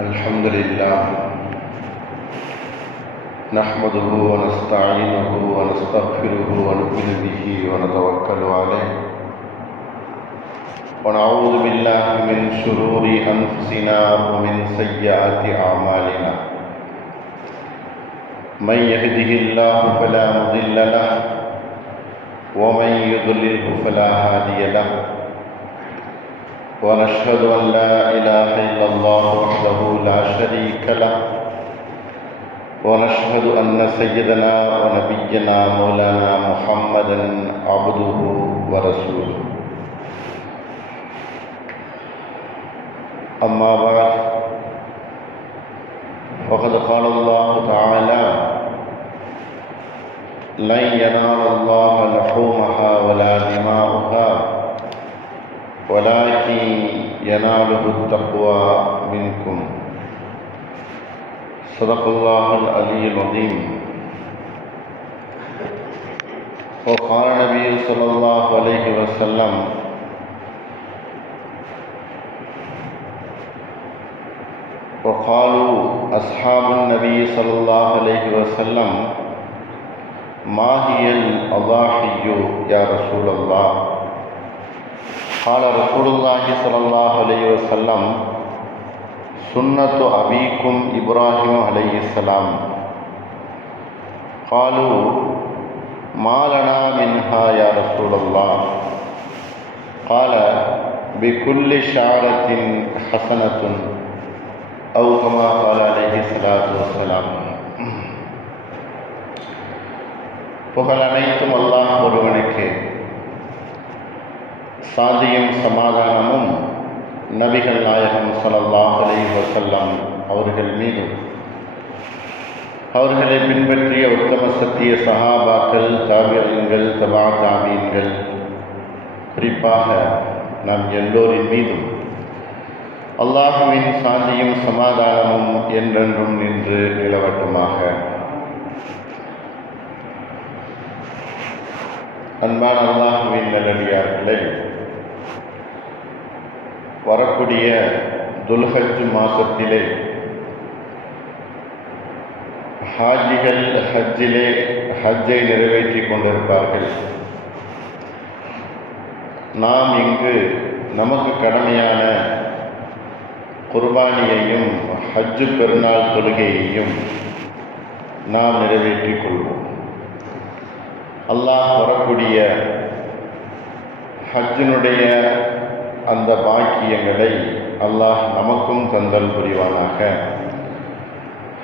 الحمد لله نحمده ونستعينه ونستغفره ونؤمن به ونتوكل عليه ونعوذ بالله من شرور أنفسنا ومن سيئات أعمالنا من يهده الله فلا مضل له ومن يضلله فلا هادي له ونشهد أن لا إله إلا الله وحده لا شريك له ونشهد أن سيدنا ونبينا مولانا محمدا عبده ورسوله أما بعد فقد قال الله تعالى لن ينال الله لحومها ولا دماؤها ولكن يناله التقوى منكم صدق الله العلي العظيم وقال النبي صلى الله عليه وسلم وقالوا أصحاب النبي صلى الله عليه وسلم ما هي الأضاحي يا رسول الله قال رسول الله صلى الله عليه وسلم سنة أبيكم إبراهيم عليه السلام قالوا ما لنا منها يا رسول الله قال بكل شعرة حسنة أو كما قال عليه الصلاة والسلام. புகழ் அனைத்தும் அல்லாஹ் ஒருவனுக்கு, சாந்தியும் சமாதானமும் நபிகள் நாயகம் ஸல்லல்லாஹு அலைஹி வஸல்லம் அவர்கள் மீதும், அவர்களை பின்பற்றிய உத்தம சத்திய சஹாபாக்கள், தாபிஈன்கள், தபா தாபீன்கள், குறிப்பாக நம் எல்லோரின் மீதும் அல்லாஹ்வின் சாந்தியும் சமாதானமும் என்றென்றும் நின்று நிலவட்டுமாக. அன்பான அல்லாஹ்வின் நல்லடியார்களே, வரக்கூடிய துல்ஹஜ் மாதத்திலே ஹாஜிகள் ஹஜ்ஜை நிறைவேற்றி கொண்டிருப்பார்கள். நாம் இங்கு நமக்கு கடமையான குர்பானியையும் ஹஜ்ஜு பெருநாள் தொழுகையையும் நாம் நிறைவேற்றிக் கொள்வோம். அல்லாஹ் வரக்கூடிய ஹஜ்ஜினுடைய அந்த பாக்கியங்களை அல்லாஹ் நமக்கும் தந்தல் புரிவானாக.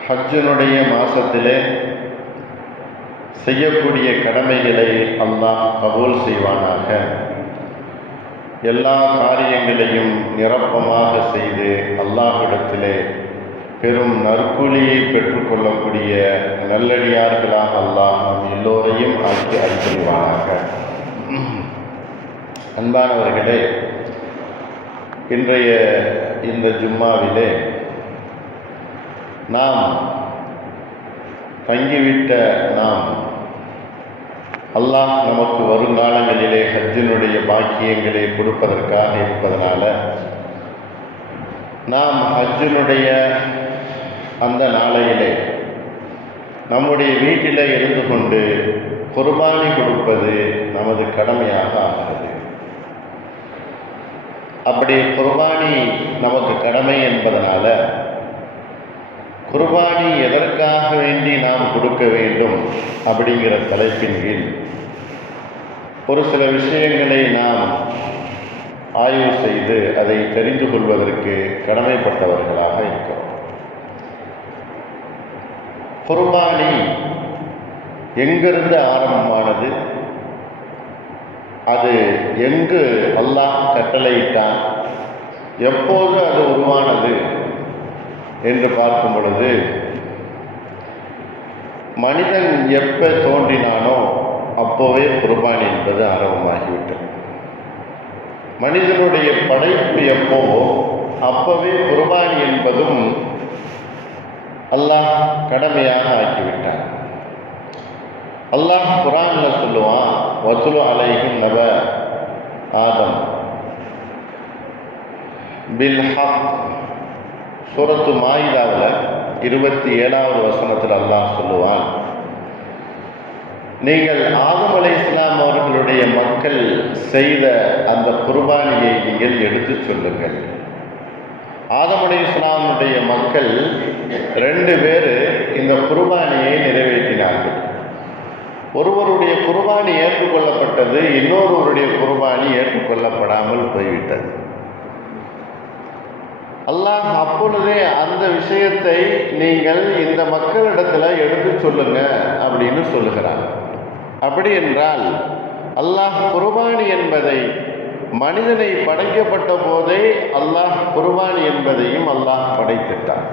ஹஜ்ஜினுடைய மாதத்திலே செய்யக்கூடிய கடமைகளை அல்லாஹ் கபூல் செய்வானாக. எல்லா காரியங்களையும் நிரப்பமாக செய்து அல்லாஹ்விடத்திலே பெரும் நற்கூலியை பெற்றுக்கொள்ளக்கூடிய நல்லடியார்களாக அல்லாஹ் நம் எல்லோரையும் ஆக்கி அருள்வானாக. அன்பானவர்களே, இன்றைய இந்த ஜும்மாவிலே நாம் தங்கிவிட்ட அல்லாஹ் நமக்கு வருங்காலங்களிலே ஹஜ்ஜினுடைய பாக்கியங்களை கொடுப்பதற்காக இருப்பதனால நாம் ஹஜ்ஜினுடைய அந்த நாளையிலே நம்முடைய வீட்டில் இருந்து கொண்டு குர்பானி கொடுப்பது நமது கடமையாக ஆகிறது. அப்படி குர்பானி நமக்கு கடமை என்பதனால குர்பானி எதற்காக வேண்டி நாம் கொடுக்க வேண்டும் அப்படிங்கிற தலைப்பின் கீழ் ஒரு சில விஷயங்களை நாம் ஆய்வு செய்து அதை தெரிந்து கொள்வதற்கு கடமைப்பட்டவர்களாக இருக்கிறோம். குர்பானி எங்கிருந்து ஆரம்பமானது, அது எங்கு அல்லாஹ் கட்டளையிட்டான், எப்போது அது உருவானது என்று பார்க்கும் பொழுது, மனிதன் எப்போ தோன்றினானோ அப்போவே குர்பானி என்பது ஆரம்பமாகிவிட்டது. மனிதனுடைய படைப்பு எப்போவோ அப்போவே குர்பானி என்பதும் அல்லாஹ் கடமையாக ஆக்கிவிட்டான். அல்லாஹ் குர்ஆன்ல சொல்லுவான், வத்லு அலைஹிம் நப ஆதம் பில் ஹக் சூரத்து மாயிதாவில் 27வது வசனத்தில் அல்லாஹ் சொல்லுவான், நீங்கள் ஆதம் அலைஹிஸ்ஸலாம் அவர்களுடைய மக்கள் செய்த அந்த குர்பானியை நீங்கள் எடுத்து சொல்லுங்கள். ஆதம் அலைஹிஸ்ஸலாமுடைய மக்கள் 2 பேர் இந்த குர்பானியை நிறைவேற்றினார்கள். ஒருவருடைய குர்பானி ஏற்றுக்கொள்ளப்பட்டது, இன்னொருவருடைய குர்பானி ஏற்றுக்கொள்ளப்படாமல் போய்விட்டது. அல்லாஹ் அப்பொழுதே அந்த விஷயத்தை நீங்கள் இந்த மக்களிடத்தில் எடுத்து சொல்லுங்க அப்படின்னு சொல்லுகிறார். அப்படி என்றால் அல்லாஹ் குர்பானி என்பதை மனிதனை படைக்கப்பட்ட போதே அல்லாஹ் குர்பானி என்பதையும் அல்லாஹ் படைத்திட்டார்.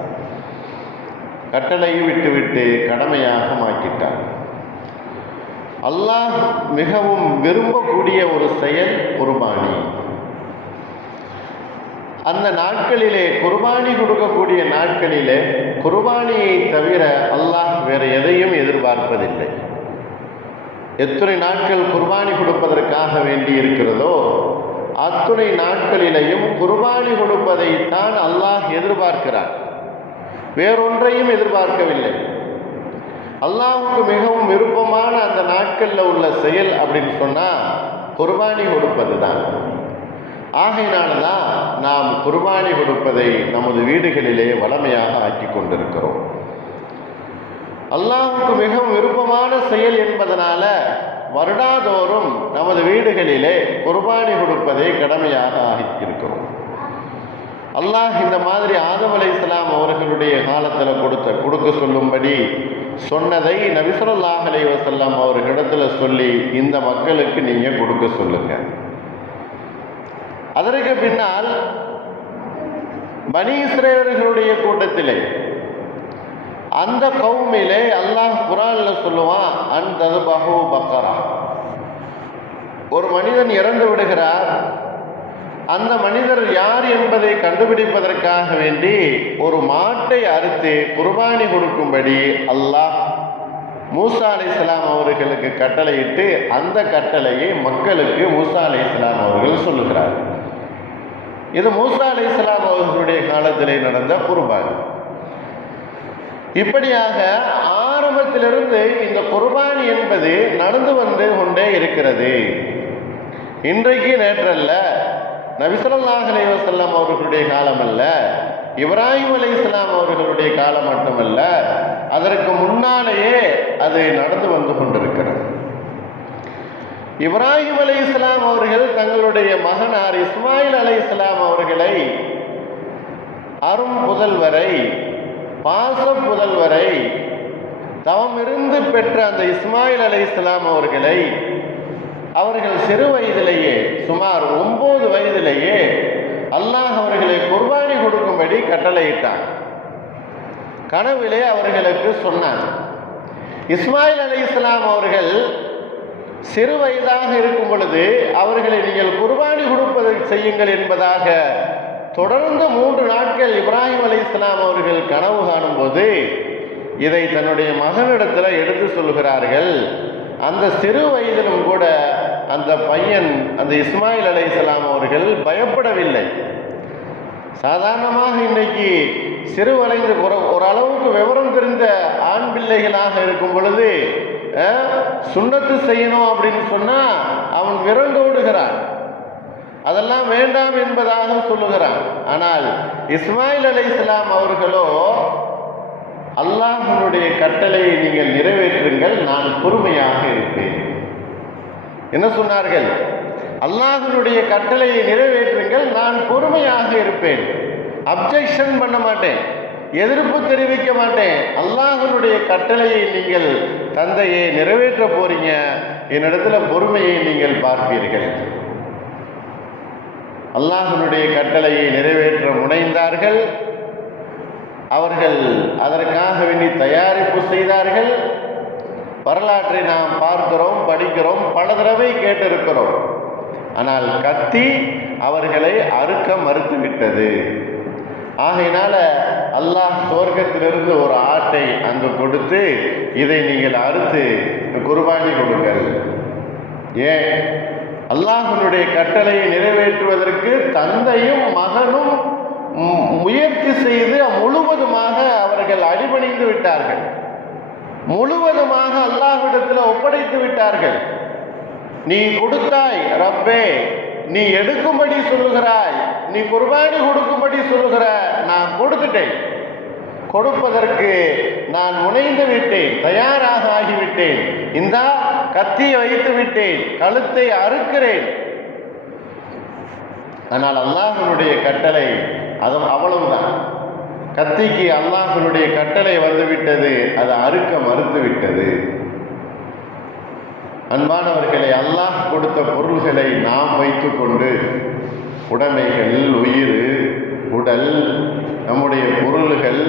கட்டளையை விட்டுவிட்டு கடமையாக மாற்றிட்டார். அல்லாஹ் மிகவும் விரும்பக்கூடிய ஒரு செயல் குர்பானி. அந்த நாட்களிலே குர்பானி கொடுக்கக்கூடிய நாட்களிலே குர்பானியை தவிர அல்லாஹ் வேறு எதையும் எதிர்பார்ப்பதில்லை. எத்தனை நாட்கள் குர்பானி கொடுப்பதற்காக வேண்டி இருக்கிறதோ அத்துணை நாட்களிலேயும் குர்பானி கொடுப்பதைத்தான் அல்லாஹ் எதிர்பார்க்கிறார், வேறொன்றையும் எதிர்பார்க்கவில்லை. அல்லாஹ்வுக்கு மிகவும் விருப்பமான அந்த நாட்களில் உள்ள செயல் அப்படின்னு சொன்னால் குர்பானி கொடுப்பது தான். ஆகையினால்தான் நாம் குர்பானி கொடுப்பதை நமது வீடுகளிலே வளமையாக ஆக்கி கொண்டிருக்கிறோம். அல்லாஹ்வுக்கு மிகவும் விருப்பமான செயல் என்பதனால வருடாதோறும் நமது வீடுகளிலே குர்பானி கொடுப்பதை கடமையாக ஆக்கியிருக்கிறோம். அல்லாஹ் இந்த மாதிரி ஆதம் அலைஹிஸ்ஸலாம் அவர்களுடைய காலத்தில் கொடுக்க சொல்லும்படி சொன்னதை நபி ஸல்லல்லாஹு அலைஹி வஸல்லம் அவர்களிடத்தில் சொல்லி இந்த மக்களுக்கு நீங்கள் கொடுக்க சொல்லுங்க. அதற்கு பின்னால் பனி இஸ்ரவேலர்களுடைய கூட்டத்திலே அந்த கௌமிலே அல்லாஹ் குர்ஆன்ல சொல்லுவான், அன்ததுபஹு பக்கரா. ஒரு மனிதன் இறந்து விடுகிறார், அந்த மனிதர் யார் என்பதை கண்டுபிடிப்பதற்காக வேண்டி ஒரு மாட்டை அறுத்து குர்பானி கொடுக்கும்படி அல்லாஹ் மூசா அலைஹிஸ்ஸலாம் அவர்களுக்கு கட்டளையிட்டு அந்த கட்டளையை மக்களுக்கு மூசா அலைஹிஸ்ஸலாம் அவர்கள் சொல்லுகிறார். இது மூசா அலைஹிஸ்ஸலாம் அவர்களுடைய காலத்திலே நடந்த குர்பானி. இப்படியாக ஆரம்பத்திலிருந்து இந்த குர்பானி என்பது நடந்து வந்து கொண்டே இருக்கிறது. இன்றைக்கு நேற்றல்ல, நபி ஸல்லல்லாஹு அலைஹி வஸல்லம் அவர்களுடைய காலம் அல்ல, இப்ராஹிம் அலைஹிஸ்ஸலாம் அவர்களுடைய காலம் மட்டுமல்ல, அதற்கு முன்னாலேயே அது நடந்து வந்து கொண்டிருக்கிறது. இப்ராஹிம் அலைஹிஸ்ஸலாம் அவர்கள் தங்களுடைய மகனார் இஸ்மாயில் அலைஹிஸ்ஸலாம் அவர்களை அரும் புதல்வரை, பாச புதல்வரை, தவமிருந்து பெற்ற அந்த இஸ்மாயில் அலைஹிஸ்ஸலாம் அவர்களை அவர்கள் சிறு வயதிலேயே, சுமார் 9 வயதிலேயே அல்லாஹ் அவர்களை குர்பானி கொடுக்கும்படி கட்டளையிட்டான். கனவிலே அவர்களுக்கு சொன்னான். இஸ்மாயில் அலைஹிஸ்ஸலாம் அவர்கள் சிறு வயதாக இருக்கும் பொழுது அவர்களை நீங்கள் குர்பானி கொடுப்பதை செய்யுங்கள் என்பதாக தொடர்ந்து 3 நாட்கள் இப்ராஹிம் அலைஹிஸ்ஸலாம் அவர்கள் கனவு காணும்போது இதை தன்னுடைய மகனிடத்தில் எடுத்து சொல்கிறார்கள். அந்த சிறு வயதிலும் கூட அந்த பையன், அந்த இஸ்மாயில் அலைஹிஸ்ஸலாம் அவர்கள் பயப்படவில்லை. சாதாரணமாக இன்னைக்கு சிறு வயது ஓரளவுக்கு விவரம் தெரிந்த ஆண் பிள்ளைகளாக இருக்கும் பொழுது சுன்னத்து செய்யணும் அப்படின்னு சொன்னால் அவன் விரண்டோடுகிறான், அதெல்லாம் வேண்டாம் என்பதாக சொல்லுகிறான். ஆனால் இஸ்மாயில் அலைஹிஸ்ஸலாம் அவர்களோ, அல்லாஹ்வுடைய கட்டளையை நீங்கள் நிறைவேற்றுங்கள், நான் பொறுமையாக இருப்பேன். என்ன சொன்னார்கள்? அல்லாஹ்வுடைய கட்டளையை நிறைவேற்றுங்கள், நான் பொறுமையாக இருப்பேன், அப்ஜெக்ஷன் பண்ண மாட்டேன், எதிர்ப்பு தெரிவிக்க மாட்டேன். அல்லாஹ்வுடைய கட்டளையை நீங்கள் தந்தையை நிறைவேற்ற போறீங்க, என்னிடத்துல பொறுமையை நீங்கள் பார்ப்பீர்கள். அல்லாஹ்வுடைய கட்டளையை நிறைவேற்ற முனைந்தார்கள். அவர்கள் அதற்காக வேண்டி தயாரிப்பு செய்தார்கள். வரலாற்றை நாம் பார்க்கிறோம், படிக்கிறோம், பல தடவை கேட்டிருக்கிறோம். ஆனால் கத்தி அவர்களை அறுக்க மறுத்துவிட்டது. ஆகையினால அல்லாஹ் சொர்க்கத்திலிருந்து ஒரு ஆட்டை அங்கு கொடுத்து, இதை நீங்கள் அறுத்து குர்பானி கொடுங்கள். ஏன்? அல்லாஹ்வுடைய கட்டளையை நிறைவேற்றுவதற்கு தந்தையும் மகனும் முயற்சி செய்து முழுவதுமாக அவர்கள் அடிபணிந்து விட்டார்கள், முழுவதுமாக அல்லாஹ்விடத்தில் ஒப்படைத்து விட்டார்கள். நீ கொடுத்தாய் ரப்பே, நீ எடுக்கும்படி சொல்லுகிறாய், நீ குர்பானி கொடுக்கும்படி சொல்லுகிற, நான் கொடுத்துட்டேன், கொடுப்பதற்கு நான் முனைந்து விட்டேன், தயாராக ஆகிவிட்டேன், இந்த கத்தியை வைத்து விட்டேன், கழுத்தை அறுக்கிறேன். ஆனால் அல்லாஹ்வினுடைய கட்டளை அது அவ்வளவுதான். கத்திக்கு அல்லாஹ்வினுடைய கட்டளை வந்துவிட்டது, அது அறுக்க மறுத்து விட்டது. அன்பானவர்களை, அல்லாஹ் கொடுத்த பொருள்களை நாம் வைத்துக்கொண்டு உடைமைகள், உயிர், உடல், நம்முடைய பொருள்கள்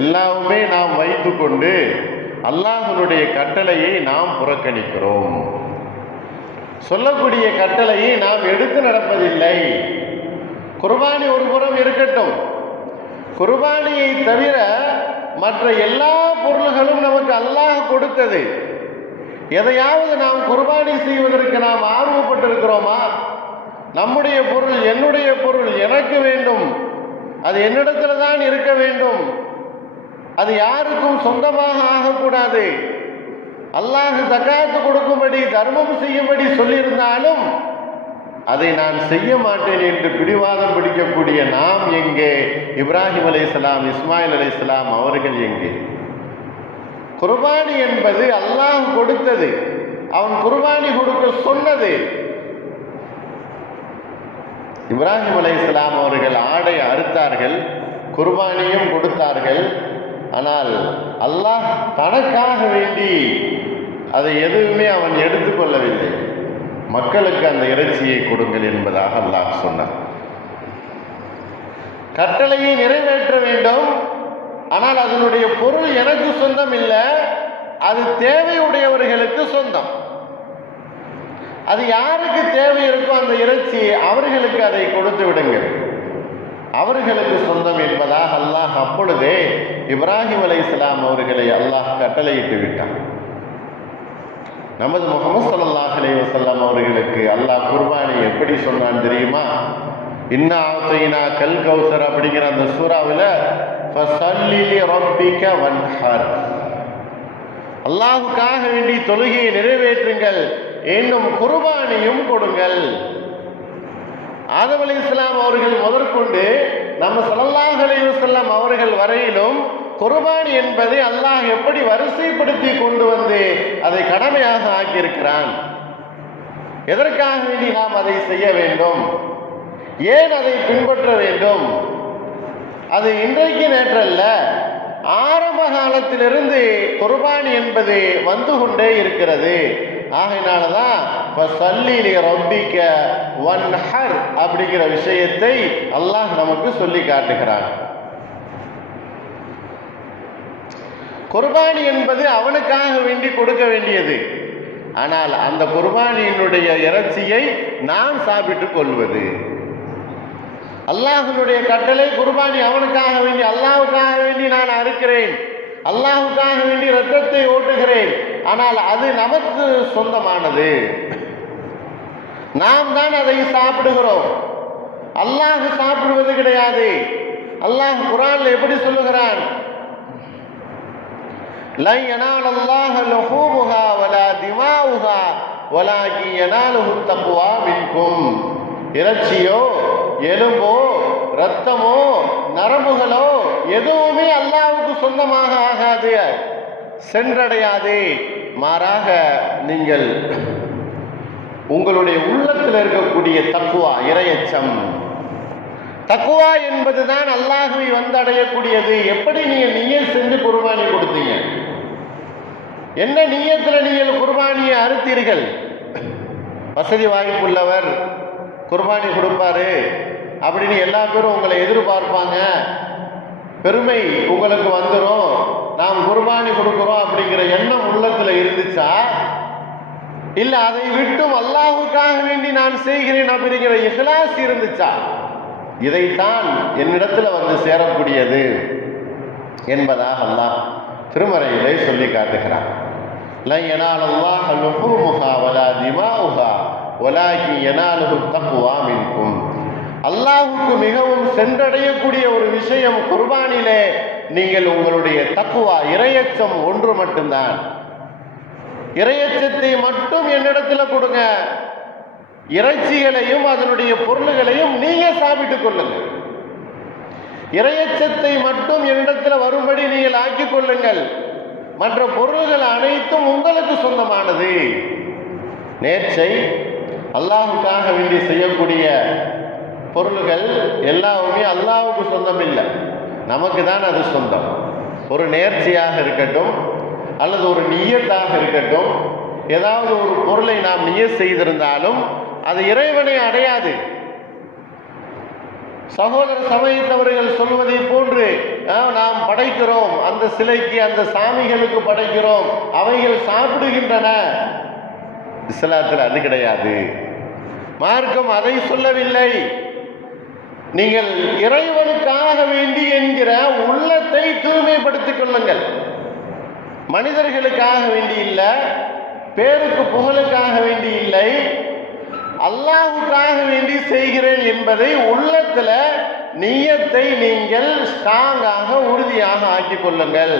எல்லாமே நாம் வைத்துக்கொண்டு அல்லாஹ்வினுடைய கட்டளையை நாம் புறக்கணிக்கிறோம். சொல்லக்கூடிய கட்டளையை நாம் எடுத்து நடப்பதில்லை. குர்பானி ஒரு புறம் இருக்கட்டும், குர்பானியை தவிர மற்ற எல்லா பொருள்களும் நமக்கு அல்லாஹ் கொடுத்தது. எதையாவது நாம் குர்பானி செய்வதற்கு நாம் ஆர்வப்பட்டிருக்கிறோமா? நம்முடைய பொருள், என்னுடைய பொருள் எனக்கு வேண்டும், அது என்னிடத்தில் தான் இருக்க வேண்டும், அது யாருக்கும் சொந்தமாக ஆகக்கூடாது. அல்லாஹ் ஜகாத்து கொடுக்கும்படி, தர்மம் செய்யும்படி சொல்லியிருந்தாலும் அதை நான் செய்ய மாட்டேன் என்று பிடிவாதம் பிடிக்கக்கூடிய நாம் எங்கே? இப்ராஹிம் அலைஹிஸ்ஸலாம், இஸ்மாயில் அலைஹிஸ்ஸலாம் அவர்கள் எங்கே? குர்பானி என்பது அல்லாஹ் கொடுத்தது, அவன் குர்பானி கொடுக்க சொன்னது. இப்ராஹிம் அலைஹிஸ்ஸலாம் அவர்கள் ஆடை அறுத்தார்கள், குர்பானியும் கொடுத்தார்கள். ஆனால் அல்லாஹ் தனக்காக வேண்டி அதை எதுவுமே அவன் எடுத்துக்கொள்ளவில்லை. மக்களுக்கு அந்த இறைச்சியை கொடுங்கள் என்பதாக அல்லாஹ் சொன்னார். கட்டளையை நிறைவேற்ற வேண்டும், ஆனால் அதனுடைய பொருள் எனக்கு சொந்தம் இல்லை, அது தேவையுடையவர்களுக்கு சொந்தம். அது யாருக்கு தேவை இருக்கோ அந்த இறைச்சி அவர்களுக்கு அதை கொடுத்து விடுங்கள், அவர்களுக்கு சொந்தம் என்பதாக அல்லாஹ் அப்பொழுதே இப்ராஹிம் அலைஹிஸ்ஸலாம் அவர்களை அல்லாஹ் கட்டளையிட்டு விட்டான். நமது முஹம்மது ஸல்லல்லாஹு அலைஹி வஸல்லம் அவர்களுக்கு அல்லாஹ் குர்பானி எப்படி சொன்னான் தெரியுமா? இன்னா ஆதைனா கல் கௌசர் அப்படிங்கிற அந்த சூறாவில் ஃபஸல்லி லிரப்பிக வன்ஹர், அல்லாஹ்வுக்காக வேண்டி தொழுகையை நிறைவேற்றுங்கள், இன்னும் குர்பானியும் கொடுங்கள். ஆதம் அலைஹிஸ்ஸலாம் அவர்கள் முதற்கொண்டு நம்ம ஸல்லல்லாஹு அலைஹி வஸல்லம் அவர்கள் வரையிலும் குர்பானி என்பதை அல்லாஹ் எப்படி வரிசைப்படுத்தி கொண்டு வந்து அதை கடமையாக ஆக்கியிருக்கிறான். எதற்காக வேண்டி நாம் அதை செய்ய வேண்டும், ஏன் அதை பின்பற்ற வேண்டும்? அது இன்றைக்கு நேற்றல்ல, ஆரம்ப காலத்திலிருந்து குர்பானி என்பது வந்து கொண்டே இருக்கிறது. ஆகையினாலதான் ரப்பிக வன்ஹர் அப்படிங்கிற விஷயத்தை அல்லாஹ் நமக்கு சொல்லி காட்டுகிறான். குர்பானி என்பது அவனுக்காக வேண்டி கொடுக்க வேண்டியது, ஆனால் அந்த குர்பானியினுடைய இறைச்சியை நாம் சாப்பிட்டுக் கொள்வது. அல்லாஹ்வுடைய கட்டளை குர்பானி அவனுக்காக வேண்டி, அல்லாஹ்வுக்காக வேண்டி நான் அறுக்கிறேன், அல்லாஹ்வுக்காக வேண்டி இரத்தத்தை ஓட்டுகிறேன், ஆனால் அது நமக்கு சொந்தமானது, நாம் தான் அதை சாப்பிடுகிறோம், அல்லாஹ் சாப்பிடுவது கிடையாது. அல்லாஹ் குர்ஆன்ல எப்படி சொல்லுகிறான்? லன் யனாலல்லாஹ லஹூமுஹா வலா திமாஉஹா வலாகின் யனாலுஹு தக்வா மின்கும். இறைச்சியோ எலும்போ இரத்தமோ நரம்புகளோ எதுவுமே அல்லாஹ்வுக்கு சொந்தமாக ஆகாது, சென்றடையாது. மாறாக நீங்கள் உங்களுடைய உள்ளத்தில் இருக்கக்கூடிய தக்வா, இறையச்சம், தக்வா என்பதுதான் அல்லாஹ்வை வந்தடையக்கூடியது. எப்படி நீங்கள் நிய்யத் செஞ்சு குர்பானி கொடுத்தீங்க? என்ன நிய்யத்தில் நீங்கள் குர்பானியை அறுத்தீர்கள்? வசதி வாய்ப்புள்ளவர் குர்பானி கொடுப்பாரு அப்படின்னு எல்லா பேரும் உங்களை எதிர்பார்ப்பாங்க, பெருமை உங்களுக்கு வந்துடும், நாம் குர்பானி கொடுக்குறோம் அப்படிங்கிற எண்ணம் உள்ளத்தில் இருந்துச்சா? இல்லை அதை விட்டும் அல்லாஹ்வுக்காக வேண்டி நான் செய்கிறேன் அப்படிங்கிற இஹ்லாஸ் இருந்துச்சா? இதைத்தான் என்னிடத்தில் வந்து சேரக்கூடியது என்பதாக அல்லாஹ் திருமறையிலே சொல்லி காட்டுகிறான். லன் யனாலல்லாஹ லுஹூமுஹா வலா திமாஉஹா வலாகின் யனாலுஹு தக்வா மின்கும். அல்லாஹுக்கு மிகவும் சென்றடையக்கூடிய ஒரு விஷயம் குர்பானிலே நீங்கள் உங்களுடைய தக்குவா இறையச்சம் ஒன்று மட்டும்தான். இறையச்சத்தை மட்டும் என்னிடத்தில் கொடுங்க, இறைச்சிகளையும் அதனுடைய பொருள்களையும் நீங்க சாப்பிட்டுக் கொள்ளுங்கள். இறையச்சத்தை மட்டும் என்னிடத்தில் வரும்படி நீங்கள் ஆக்கிக் கொள்ளுங்கள். மற்ற பொருள்கள் அனைத்தும் உங்களுக்கு சொந்தமானது. நேர்ச்சை அல்லாஹுக்காக வேண்டி செய்யக்கூடிய பொருள்கள் எல்லாமே அல்லாஹுக்கு சொந்தம் இல்லை, நமக்கு தான் அது சொந்தம். ஒரு நேர்ச்சியாக இருக்கட்டும் அல்லது ஒரு நியத்தாக இருக்கட்டும், ஏதாவது ஒரு பொருளை நாம் நியத் செய்திருந்தாலும் அது இறைவனை அடையாது. சகோதர சமயத்தவர்கள் சொல்வதை போன்று நாம் படைக்கிறோம், அந்த சிலைக்கு அந்த சாமிகளுக்கு படைக்கிறோம், அவைகள் சாப்பிடுகின்றன. இஸ்லாத்தில் அது கிடையாது. மார்க்கம் அதை சொல்லவில்லை. நீங்கள் இறைவனுக்காக வேண்டி என்கிற உள்ளத்தை தூய்மைப்படுத்திக் கொள்ளுங்கள். மனிதர்களுக்காக வேண்டி இல்லை, பேருக்கு புகழுக்காக வேண்டி இல்லை, அல்லாஹுக்காக வேண்டி செய்கிறேன் என்பதை உள்ளத்துல நியத்தை நீங்கள் ஸ்ட்ராங்காக உறுதியாக ஆக்கிக் கொள்ளுங்கள்.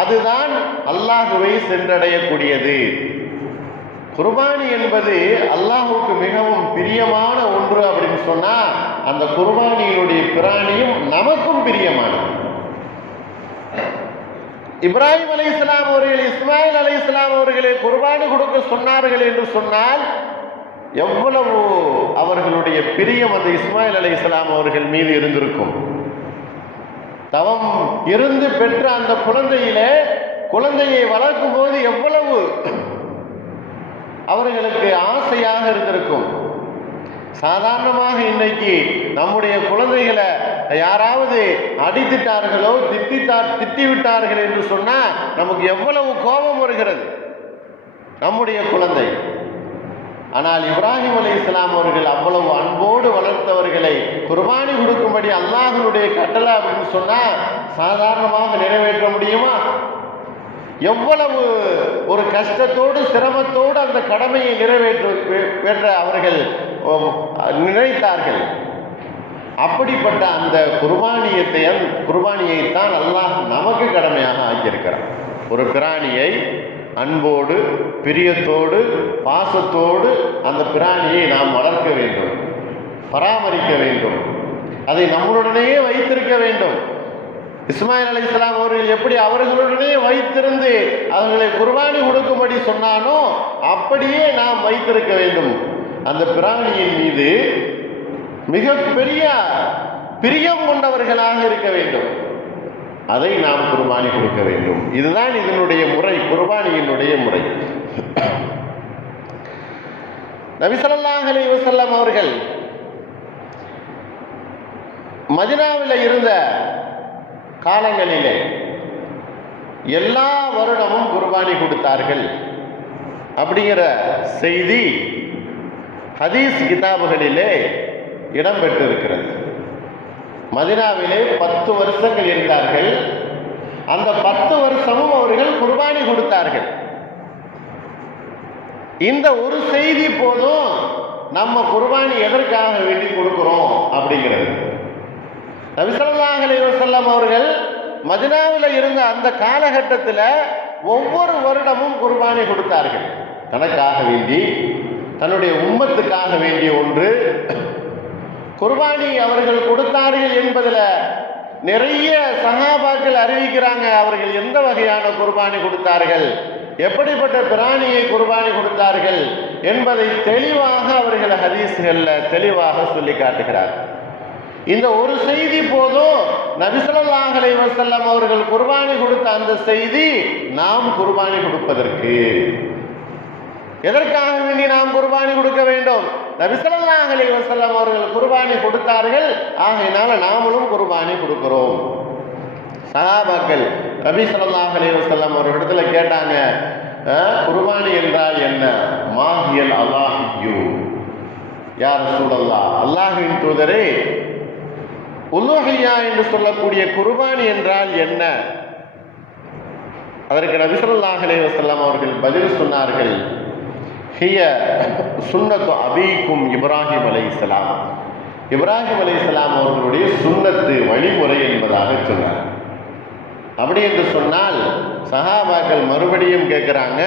அதுதான் அல்லாஹுவை சென்றடையக்கூடியது. குர்பானி என்பது அல்லாஹுக்கு மிகவும் பிரியமான ஒன்று அப்படின்னு சொன்னா அந்த குர்பானியினுடைய பிராணியும் நமக்கும் பிரியமானது. இப்ராஹிம் அலைஹிஸ்ஸலாம் அவர்கள் இஸ்மாயில் அலைஹிஸ்ஸலாம் அவர்களை குர்பானி கொடுக்க சொன்னார்கள் என்று சொன்னால் எவ்வளவு அவர்களுடைய பிரியம் அந்த இஸ்மாயில் அலைஹிஸ்ஸலாம் அவர்கள் மீது இருந்திருக்கும். தவம் இருந்து பெற்ற அந்த குழந்தையை வளர்க்கும் போது எவ்வளவு அவர்களுக்கு ஆசையாக இருந்திருக்கும். சாதாரணமாக இன்னைக்கு நம்முடைய குழந்தைகளை யாராவது அடித்துட்டார்களோ திட்டிவிட்டார்கள் என்று சொன்னா நமக்கு எவ்வளவு கோபம் வருகிறது நம்முடைய குழந்தை. ஆனால் இப்ராஹிம் அலைஹிஸ்ஸலாம் அவர்கள் அவ்வளவு அன்போடு வளர்த்தவர்களை குர்பானி கொடுக்கும்படி அல்லாஹ்வுடைய கட்டளை அப்படின்னு சொன்னா சாதாரணமாக நிறைவேற்ற முடியுமா? எவ்வளவு ஒரு கஷ்டத்தோடு சிரமத்தோடு அந்த கடமையை நிறைவேற்ற அவர்கள் நினைத்தார்கள். அப்படிப்பட்ட அந்த குர்பானியைத்தான் அல்லாஹ் நமக்கு கடமையாக ஆக்கியிருக்கிறார். ஒரு பிராணியை அன்போடு பிரியத்தோடு பாசத்தோடு அந்த பிராணியை நாம் வளர்க்க வேண்டும், பராமரிக்க வேண்டும், அதை நம்மளுடனேயே வைத்திருக்க வேண்டும். இஸ்மாயில் அலைஹிஸ்ஸலாம் அவர்கள் எப்படி அவர்களுடனே வைத்திருந்து அவர்களை குர்பானி கொடுக்கும்படி சொன்னானோ அப்படியே நாம் வைத்திருக்க வேண்டும். அந்த பிராணியின் மீது மிகப்பெரிய பிரியம் கொண்டவர்களாக இருக்க வேண்டும். அதை நாம் குர்பானி கொடுக்க வேண்டும். இதுதான் இதனுடைய முறை, குர்பானியினுடைய முறை. நபி ஸல்லல்லாஹு அலைஹி வஸல்லம் அவர்கள் மதீனாவில் இருந்த காலங்களிலே எல்லா வருடமும் குர்பானி கொடுத்தார்கள் அப்படிங்கிற செய்தி ஹதீஸ் கிதாபுகளிலே இடம்பெற்றிருக்கிறது. மதீனாவிலே 10 வருஷங்கள் இருந்தார்கள். அந்த 10 வருஷமும் அவர்கள் குர்பானி கொடுத்தார்கள். இந்த ஒரு செய்தி போதும் நம்ம குர்பானி எதற்காக வேண்டி கொடுக்கிறோம் அப்படிங்கிறது. நபி ஸல்லல்லாஹு அலைஹி வஸல்லம் அவர்கள் மதீனாவில் இருந்த அந்த காலகட்டத்தில் ஒவ்வொரு வருடமும் குர்பானி கொடுத்தார்கள். தனக்காக வேண்டி, தன்னுடைய உம்மத்துக்காக வேண்டிய ஒன்று குர்பானி அவர்கள் கொடுத்தார்கள் என்பதில் நிறைய சஹாபாக்கள் அறிவிக்கிறாங்க. அவர்கள் எந்த வகையான குர்பானி கொடுத்தார்கள், எப்படிப்பட்ட பிராணியை குர்பானி கொடுத்தார்கள் என்பதை தெளிவாக அவர்கள் ஹதீஸ்களில் தெளிவாக சொல்லி காட்டுகிறார். இந்த ஒரு செய்தி போதும் நபி ஸல்லல்லாஹு அலைஹி வஸல்லம் அவர்கள் குர்பானி கொடுத்த அந்த செய்தி நாம் குர்பானி கொடுப்பதற்கு. எதற்காக வேண்டி நாம் குர்பானி கொடுக்க வேண்டும்? நபி ஸல்லல்லாஹு அலைஹி வஸல்லம் அவர்கள் குர்பானி கொடுத்தார்கள், ஆகையினால நாமளும் குர்பானி கொடுக்கிறோம். சஹாபாக்கள் நபி ஸல்லல்லாஹு அலைஹி வஸல்லம் அவர்களிடத்துல கேட்டாங்க, குர்பானி என்றால் என்ன? மாஹியல் அல்லாஹியு யா ரசூலல்லாஹ், அல்லாஹ்வின் தூதரே, உலுஹியா என்று சொல்லக்கூடிய குர்பானி என்றால் என்ன? அதற்கு நபி ஸல்லல்லாஹு அலைஹி வஸல்லம் அவர்கள் பதில் சொன்னார்கள், ஹிய சுன்னத்து அபீக்கும் இப்ராஹிம் அலைஹிஸ்ஸலாம், இப்ராஹிம் அலைஹிஸ்ஸலாம் அவர்களுடைய சுன்னத்து வழிமுறை என்பதாக சொன்னார். அப்படி என்று சொன்னால் சஹாபாக்கள் மறுபடியும் கேட்குறாங்க,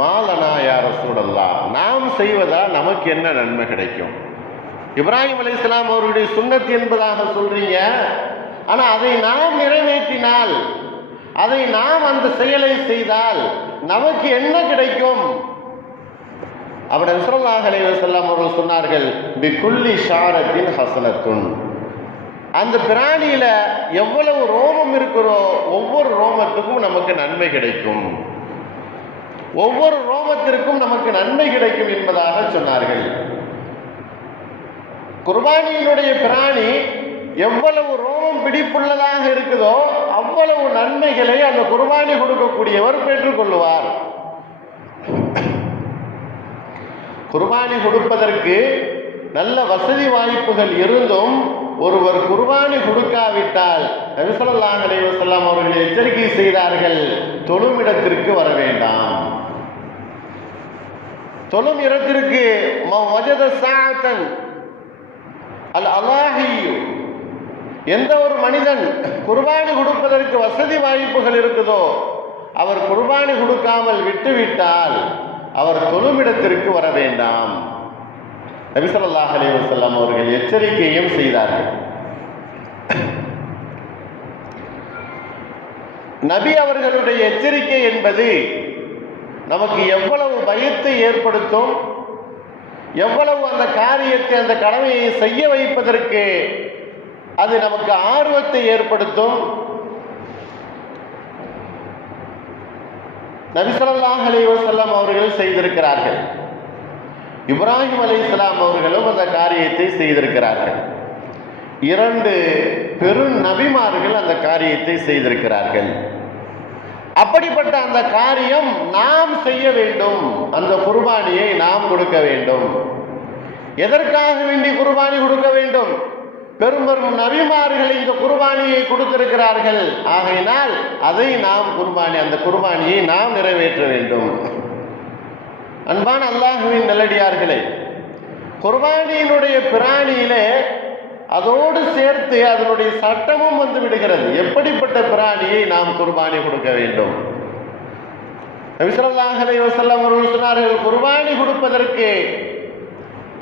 மாலனா யா ரசூலல்லாஹ், நாம் செய்வதால் நமக்கு என்ன நன்மை கிடைக்கும்? இப்ராஹிம் அலைஹிஸ்ஸலாம் அவருடைய சுன்னத் என்பதாக சொல்றீங்க, ஆனால் அதை நாம் நிறைவேற்றினால், அதை நாம் அந்த செயலை செய்தால் நமக்கு என்ன கிடைக்கும்? அவர் ஸல்லல்லாஹு அலைஹி வஸல்லம் அவர்கள் சொன்னார்கள், பிகுல்லி ஷாரத்தின் ஹஸனத்துன், அந்த பிராணியில எவ்வளவு ரோமம் இருக்கிறோ ஒவ்வொரு ரோமத்துக்கும் நமக்கு நன்மை கிடைக்கும், ஒவ்வொரு ரோமத்திற்கும் நமக்கு நன்மை கிடைக்கும் என்பதாக சொன்னார்கள். குர்பானியினுடைய பிராணி எவ்வளவு ரோமம் பிடிப்புள்ளதாக இருக்குதோ அவ்வளவு நன்மைகளை அந்த குர்பானி கொடுக்கக்கூடியவர் பெற்றுக்கொள்வார். குர்பானி கொடுப்பதற்கு நல்ல வசதி வாய்ப்புகள் இருந்தும் ஒருவர் குர்பானி கொடுக்காவிட்டால் நபி ஸல்லல்லாஹு அலைஹி வஸல்லம் அவர்கள் எச்சரிக்கை செய்தார்கள், தொழும் இடத்திற்கு வர வேண்டாம். தொழும் இடத்திற்கு வஜத சாஅத்தன் அல் அலாஹி, எந்த ஒரு மனிதன் குர்பானி கொடுப்பதற்கு வசதி வாய்ப்புகள் இருக்குதோ அவர் குர்பானி கொடுக்காமல் விட்டுவிட்டால் அவர் தொழுமிடத்திற்கு வர வேண்டாம். நபி ஸல்லல்லாஹு அலைஹி வஸல்லம் அவர்கள் எச்சரிக்கையும் செய்தார்கள். நபி அவர்களுடைய எச்சரிக்கை என்பது நமக்கு எவ்வளவு பயத்தை ஏற்படுத்தும், எவ்வளவு அந்த காரியத்தை அந்த கடமையை செய்ய வைப்பதற்கு அது நமக்கு ஆர்வத்தை ஏற்படுத்தும். நபி ஸல்லல்லாஹு அலைஹி வஸல்லம் அவர்கள் செய்திருக்கிறார்கள், இப்ராஹிம் அலைஹிஸ்ஸலாம் அவர்களும் அந்த காரியத்தை செய்திருக்கிறார்கள். 2 பெரும் நபிமார்கள் அந்த காரியத்தை செய்திருக்கிறார்கள். அப்படிப்பட்ட அந்த காரியம் நாம் செய்ய வேண்டும், அந்த குர்பானியை நாம் கொடுக்க வேண்டும். எதற்காக வேண்டி குர்பானி கொடுக்க வேண்டும்? பெரும் பெரும் நபிமார்கள் இந்த குர்பானியை கொடுத்திருக்கிறார்கள். ஆகையினால் அதை நாம் அந்த குர்பானியை நாம் நிறைவேற்ற வேண்டும். அன்பான அல்லாஹ்வின் நல்லடியார்களே, குர்பானியினுடைய பிராணியிலே அதோடு சேர்த்து அதனுடைய சட்டமும் வந்து விடுகிறது. எப்படிப்பட்ட பிராணியை நாம் குர்பானி கொடுக்க வேண்டும்? நபி ஸல்லல்லாஹு அலைஹி வஸல்லம் அவர்கள் சொன்னார்கள், குர்பானி கொடுப்பதற்கு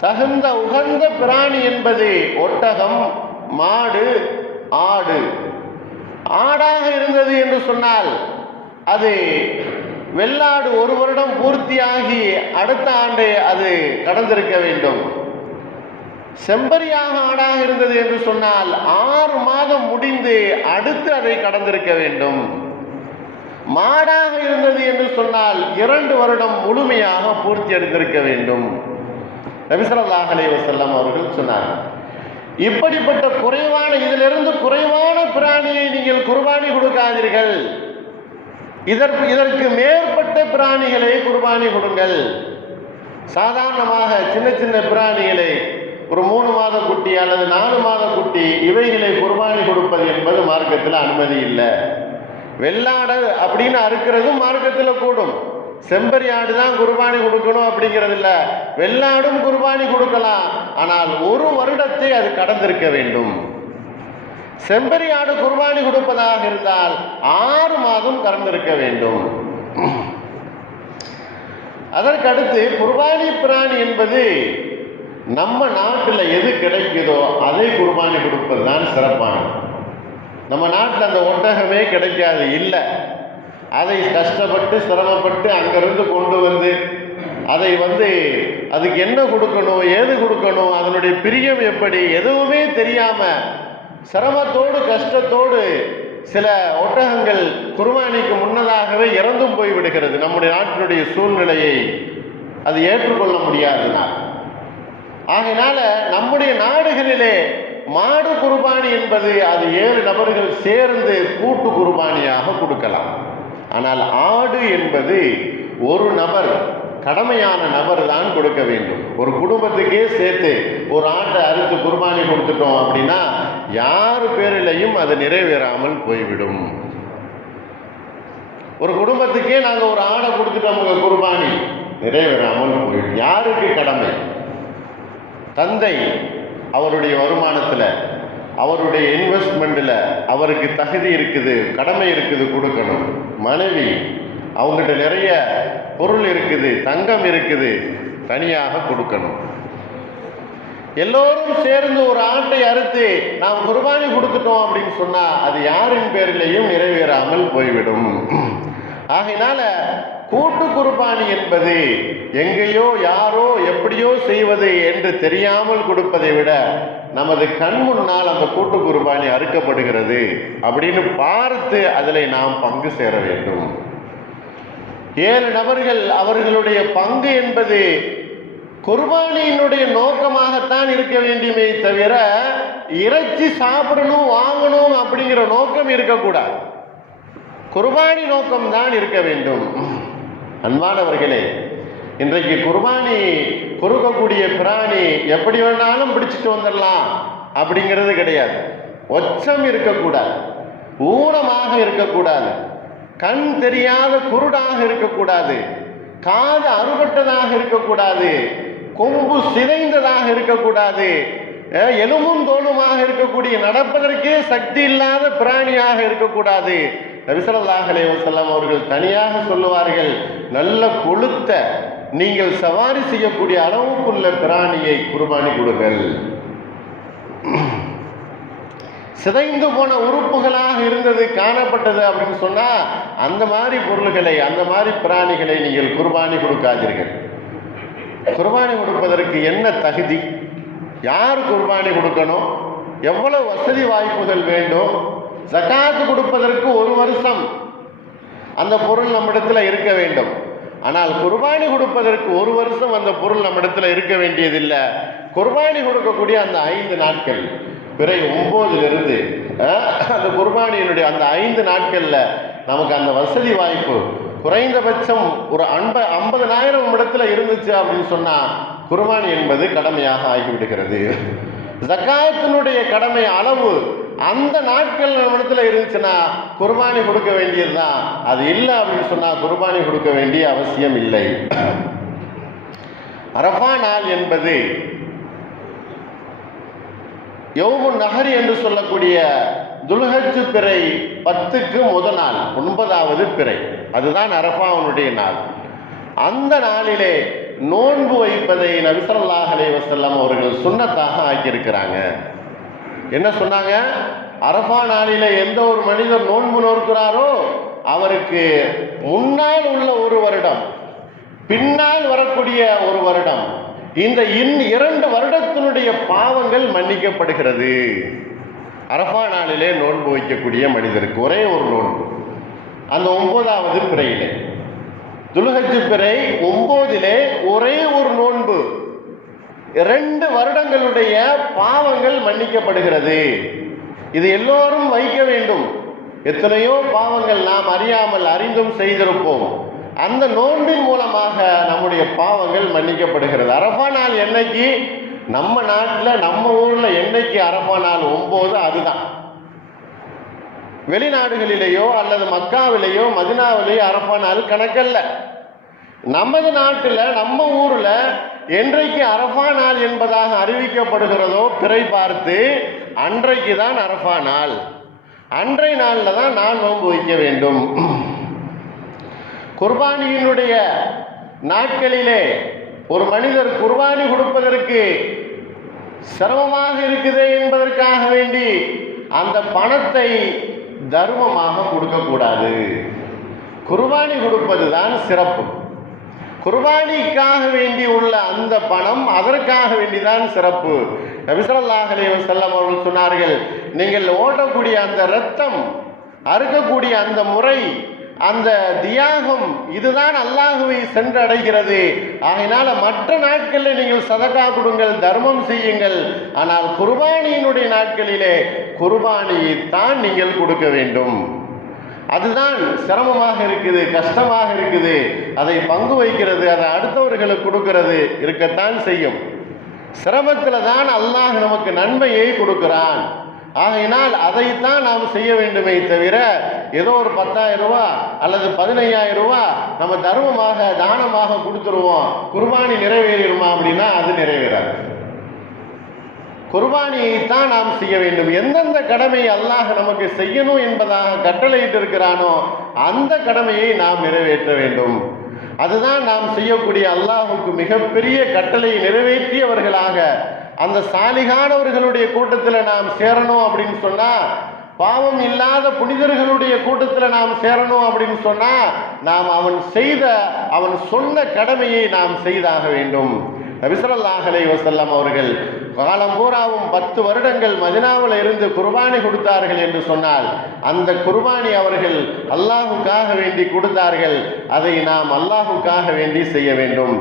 தகுந்த உகந்த பிராணி என்பது ஒட்டகம், மாடு, ஆடு. ஆடாக இருந்தது என்று சொன்னால் அது வெள்ளாடு 1 வருடம் பூர்த்தியாகி அடுத்த ஆண்டே அது கடந்திருக்க வேண்டும். செம்பரியாக ஆடாக இருந்தது என்று சொன்னால் 6 மாதம் முடிந்து அடுத்து அதை கடந்திருக்க வேண்டும். மாடாக இருந்தது என்று சொன்னால் 2 வருடம் முழுமையாக பூர்த்தி அடைந்திருக்க வேண்டும். நபி ஸல்லல்லாஹு அலைஹி வஸல்லம் அவர்கள் சொன்னார்கள், இப்படிப்பட்ட இதிலிருந்து குறைவான பிராணியை நீங்கள் குர்பானி கொடுக்காதீர்கள், இதற்கு மேற்பட்ட பிராணிகளை குர்பானி கொடுங்கள். சாதாரணமாக சின்ன சின்ன பிராணிகளை ஒரு 3 மாத குட்டி அல்லது 4 மாத குட்டி இவைகளை குர்பானி கொடுப்பது என்பது மார்க்கத்தில் அனுமதி இல்லை. வெள்ளாடு அப்படின்னு அறுக்கிறதும் மார்க்கத்தில் கூடும். செம்பரி ஆடு தான் குர்பானி கொடுக்கணும் அப்படிங்கிறது இல்லை, வெள்ளாடும் குர்பானி கொடுக்கலாம், ஆனால் 1 வருடத்தை அது கடந்திருக்க வேண்டும். செம்பரி ஆடு குர்பானி கொடுப்பதாக இருந்தால் 6 மாதம் கடந்திருக்க வேண்டும். அதற்கடுத்து குர்பானி பிராணி என்பது நம்ம நாட்டில் எது கிடைக்குதோ அதை குர்பானி கொடுப்பது தான் சிறப்பானது. நம்ம நாட்டில் அந்த ஒட்டகமே கிடைக்காது, இல்லை. அதை கஷ்டப்பட்டு சிரமப்பட்டு அங்கிருந்து கொண்டு வந்து அதை அதுக்கு என்ன கொடுக்கணும், ஏது கொடுக்கணும், அதனுடைய பிரியம் எப்படி, எதுவுமே தெரியாமல் சிரமத்தோடு கஷ்டத்தோடு சில ஒட்டகங்கள் குர்பானிக்கு முன்னதாகவே இறந்தும் போய்விடுகிறது. நம்முடைய நாட்டினுடைய சூழ்நிலையை அது ஏற்றுக்கொள்ள முடியாதுனால். ஆகையினால நம்முடைய நாடுகளிலே மாடு குர்பானி என்பது அது 7 நபர்கள் சேர்ந்து கூட்டு குர்பானியாக கொடுக்கலாம். ஆனால் ஆடு என்பது ஒரு நபர், கடமையான நபர் தான் கொடுக்க வேண்டும். ஒரு குடும்பத்துக்கே சேர்த்து ஒரு ஆட்டை அறுத்து குர்பானி கொடுத்துட்டோம் அப்படின்னா யார் பேரிலையும் அது நிறைவேறாமல் போய்விடும். ஒரு குடும்பத்துக்கே நாங்கள் ஒரு ஆடை கொடுத்துட்டோம், குர்பானி நிறைவேறாமல் போய்விடும். யாருக்கு கடமை? தந்தை அவருடைய வருமானத்தில், அவருடைய இன்வெஸ்ட்மெண்ட்டில் அவருக்கு தகுதி இருக்குது, கடமை இருக்குது, கொடுக்கணும். மனைவி, அவங்ககிட்ட நிறைய பொருள் இருக்குது, தங்கம் இருக்குது, தனியாக கொடுக்கணும். எல்லோரும் சேர்ந்து ஒரு ஆட்டை அறுத்து நாம் குர்பானி கொடுத்துட்டோம் அப்படின்னு சொன்னா அது யாரின் பேரிலையும் நிறைவேறாமல் போய்விடும். ஆகையினால கூட்டு குர்பானி என்பது எங்கேயோ யாரோ எப்படியோ செய்வது என்று தெரியாமல் கொடுப்பதை விட நமது கண் முன்னால் அந்த கூட்டு குர்பானி அறுக்கப்படுகிறது அப்படின்னு பார்த்து அதில் நாம் பங்கு சேர வேண்டும். 7 நபர்கள் அவர்களுடைய பங்கு என்பது குர்பானியினுடைய நோக்கமாகத்தான் இருக்க வேண்டுமே தவிர இறைச்சி சாப்பிடணும் வாங்கணும் அப்படிங்கிற நோக்கம் இருக்கக்கூடாது. குர்பானி நோக்கம்தான் இருக்க வேண்டும். அன்பானவர்களே, இன்றைக்கு குர்பானி கொடுக்கக்கூடிய பிராணி எப்படி வேணாலும் பிடிச்சிட்டு வந்துடலாம் அப்படிங்கிறது கிடையாது. ஒச்சம் இருக்கக்கூடாது, ஊனமாக இருக்கக்கூடாது, கண் தெரியாத குருடாக இருக்கக்கூடாது, காது அறுபட்டதாக இருக்கக்கூடாது, கொம்பு சிதைந்ததாக இருக்கக்கூடாது, எலும்பும் தோலுமாக இருக்கக்கூடிய நடப்பதற்கே சக்தி இல்லாத பிராணியாக இருக்கக்கூடாது. நபி ஸல்லல்லாஹு அலைஹி வஸல்லம் அவர்கள் தனியாக சொல்லுவார்கள், நல்ல கொழுத்த நீங்கள் சவாரி செய்யக்கூடிய அளவுக்குள்ள பிராணியை குர்பானி கொடுங்கள். சிதைந்து போன உறுப்புகளாக இருந்தது காணப்பட்டது அப்படின்னு சொன்னா அந்த மாதிரி பொருள்களை, அந்த மாதிரி பிராணிகளை நீங்கள் குர்பானி கொடுக்காதீர்கள். குர்பானி கொடுப்பதற்கு என்ன தகுதி, யார் குர்பானி கொடுக்கணும், எவ்வளவு வசதி வாய்ப்புகள் வேண்டும், ஜகாத்து கொடுப்பதற்கு 1 வருஷம் அந்த பொருள் நம்மிடத்தில் இருக்க வேண்டும். ஆனால் குர்பானி கொடுப்பதற்கு 1 வருஷம் அந்த பொருள் நம்மிடத்தில் இருக்க வேண்டியதில்லை. குர்பானி கொடுக்கக்கூடிய அந்த 5 நாட்கள், பிறை 9லிருந்து அந்த குர்பானியினுடைய அந்த 5 நாட்களில் நமக்கு அந்த வசதி வாய்ப்பு குறைந்தபட்சம் ஒரு 50,000 இடத்துல இருந்துச்சு அப்படின்னு சொன்னால் குர்பானி என்பது கடமையாக ஆகிவிடுகிறது. ஜகாத்தினுடைய கடமை அளவு அந்த நாட்கள் நம்ம இடத்துல இருந்துச்சுன்னா குர்பானி கொடுக்க வேண்டியது தான். அது இல்லை அப்படின்னு சொன்னால் குர்பானி கொடுக்க வேண்டிய அவசியம் இல்லை. அரஃபா நாள் என்பது யௌமுன் நஹர் என்று சொல்லக்கூடிய துல்ஹஜ் பிறை 10க்கு முதல் நாள், 9வது பிறை, அதுதான் அரஃபாவுடைய நாள். அந்த நாளிலே நோன்பு வைப்பதை நபி ஸல்லல்லாஹு அலைஹி வஸல்லம் அவர்கள் சுன்னத்தாக ஆக்கியிருக்கிறாங்க. என்ன சொன்னாங்க? அரஃபா நாளிலே எந்த ஒரு மனிதர் நோன்பு நோக்கிறாரோ அவருக்கு முன்னால் உள்ள 1 வருடம், பின்னால் வரக்கூடிய 1 வருடம், இந்த 2 வருடத்தினுடைய பாவங்கள் மன்னிக்கப்படுகிறது. அரஃபா நாளிலே நோன்பு வைக்கக்கூடிய மனிதருக்கு ஒரே ஒரு நோன்பு, அந்த 9வது பிறையிலே, துல்ஹஜ் பிறை 9லே ஒரே ஒரு நோன்பு, 2 வருடங்களுடைய பாவங்கள் மன்னிக்கப்படுகிறது. இது எல்லோரும் வைக்க வேண்டும். எத்தனையோ பாவங்கள் நாம் அறியாமல் அறிந்தும் செய்திருப்போம். அந்த நோன்பின் மூலமாக நம்முடைய பாவங்கள் மன்னிக்கப்படுகிறது. அரஃபா நாள் என்னைக்கு, நம்ம நாட்டில் நம்ம ஊரில் என்னைக்கு அரஃபா நாள் 9, அதுதான். வெளிநாடுகளிலேயோ அல்லது மக்காவிலேயோ மதினாவிலேயோ அரஃபா நாள் கணக்கல்ல. நமது நாட்டில் நம்ம ஊரில் என்றைக்கு அரஃபா நாள் என்பதாக அறிவிக்கப்படுகிறதோ பிறை பார்த்து அன்றைக்கு தான் அரஃபா நாள். அன்றைய நாளில் தான் நான் நோன்பு வைக்க வேண்டும். குர்பானியினுடைய நாட்களிலே ஒரு மனிதர் குர்பானி கொடுப்பதற்கு சிரமமாக இருக்குது என்பதற்காக வேண்டி அந்த பணத்தை தர்மமாக கொடுக்கக்கூடாது. குர்பானி கொடுப்பது தான் சிறப்பு. குர்பானிக்காக வேண்டி உள்ள அந்த பணம் அதற்காக வேண்டிதான் சிறப்பு. நபி ஸல்லல்லாஹு அலைஹி வஸல்லம் அவர்கள் சொன்னார்கள், நீங்கள் ஓட்டக்கூடிய அந்த இரத்தம், அறுக்கக்கூடிய அந்த முறை, அந்த தியாகம், இதுதான் அல்லாஹுவை சென்றடைகிறது. ஆகையினால மற்ற நாட்களில் நீங்கள் சதகா கொடுங்கள், தர்மம் செய்யுங்கள். ஆனால் குர்பானியினுடைய நாட்களிலே குர்பானியை தான் நீங்கள் கொடுக்க வேண்டும். அதுதான் சிரமமாக இருக்குது, கஷ்டமாக இருக்குது. அதை பங்கு வைக்கிறது, அதை அடுத்தவர்களுக்கு கொடுக்கிறது இருக்கத்தான் செய்யும். சிரமத்தில் தான் அல்லாஹ் நமக்கு நன்மையை கொடுக்கிறான். ஆகையினால் அதைத்தான் நாம் செய்ய வேண்டுமே தவிர ஏதோ ஒரு 10,000 ரூபா அல்லது 15,000 ரூபா நம்ம தர்மமாக தானமாக கொடுத்துருவோம், குர்பானி நிறைவேறிடுமா அப்படின்னா அது நிறைவேறாது. குர்பானியைத்தான் நாம் செய்ய வேண்டும். எந்தெந்த கடமையை அல்லாஹ் நமக்கு செய்யணும் என்பதாக கட்டளையிட்டு இருக்கிறானோ அந்த கடமையை நாம் நிறைவேற்ற வேண்டும். அதுதான் நாம் செய்யக்கூடிய அல்லாஹுக்கு மிகப்பெரிய கட்டளையை நிறைவேற்றியவர்களாக அந்த சாலிகானவர்களுடைய கூட்டத்தில் நாம் சேரணும் அப்படின்னு சொன்னால், பாவம் இல்லாத புனிதர்களுடைய கூட்டத்தில் நாம் சேரணும் அப்படின்னு சொன்னால், நாம் அவன் சொன்ன கடமையை நாம் செய்தாக வேண்டும். நபி ஸல்லல்லாஹு அலைஹி வஸல்லம் அவர்கள் காலம் பூராவும் 10 வருடங்கள் மதீனாவில் இருந்து குர்பானி கொடுத்தார்கள் என்று சொன்னால், அந்த குர்பானி அவர்கள் அல்லாஹுக்காக வேண்டி கொடுத்தார்கள். அதை நாம் அல்லாஹுக்காக வேண்டி செய்ய வேண்டும்.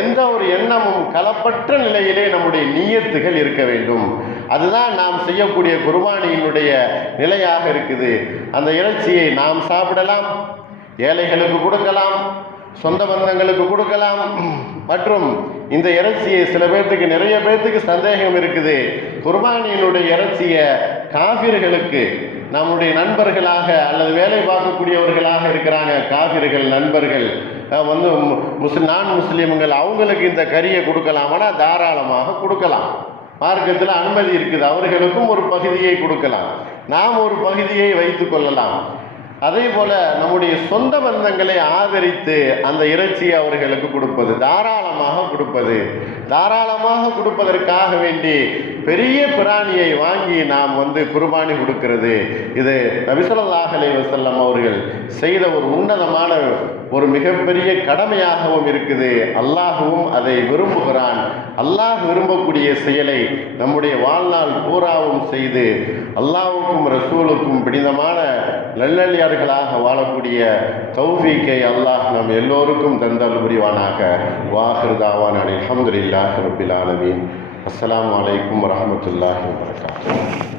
எந்த ஒரு எண்ணமும் கலப்பற்ற நிலையிலே நம்முடைய நியத்துகள் இருக்க வேண்டும். அதுதான் நாம் செய்யக்கூடிய குர்பானியினுடைய நிலையாக இருக்குது. அந்த இறைச்சியை நாம் சாப்பிடலாம், ஏழைகளுக்கு கொடுக்கலாம், சொந்த பந்தங்களுக்கு கொடுக்கலாம். மற்றும் இந்த இறைச்சியை சில பேர்த்துக்கு, நிறைய பேர்த்துக்கு சந்தேகம் இருக்குது, குர்பானியினுடைய இறைச்சியை காஃபிர்களுக்கு, நம்முடைய நண்பர்களாக அல்லது வேலை பார்க்கக்கூடியவர்களாக இருக்கிறாங்க காஃபிர்கள் நண்பர்கள், நான் முஸ்லீம்கள், அவங்களுக்கு இந்த கறியை கொடுக்கலாமானா தாராளமாக கொடுக்கலாம். மார்க்கத்தில் அனுமதி இருக்குது. அவர்களுக்கும் ஒரு பகுதியை கொடுக்கலாம், நாம் ஒரு பகுதியை வைத்து கொள்ளலாம். அதே போல நம்முடைய சொந்த பந்தங்களை ஆதரித்து அந்த இறைச்சியை அவர்களுக்கு கொடுப்பது, தாராளமாக கொடுப்பதற்காக வேண்டி பெரிய பிராணியை வாங்கி நாம் குர்பானி கொடுக்கிறது, இது நபி ஸல்லல்லாஹு அலைஹி வஸல்லம் அவர்கள் செய்த ஒரு உன்னதமான ஒரு மிகப்பெரிய கடமையாகவும் இருக்குது. அல்லாஹுவும் அதை விரும்புகிறான். அல்லாஹ் விரும்பக்கூடிய செயலை நம்முடைய வாழ்நாள் பூராவும் செய்து அல்லாஹ்வுக்கும் ரசூலுக்கும் பிடித்தமான நல்லடியார்களாக வாழக்கூடிய தௌஃபீக்கை அல்லாஹ் நம் எல்லோருக்கும் தந்தல் புரிவானாக. வாஹிர் தாவானா அல்ஹம்துலில்லாஹி ரப்பில் ஆலமீன். அஸ்ஸலாமு அலைக்கும் வரஹ்மத்துல்லாஹி வபரகாத்துஹு.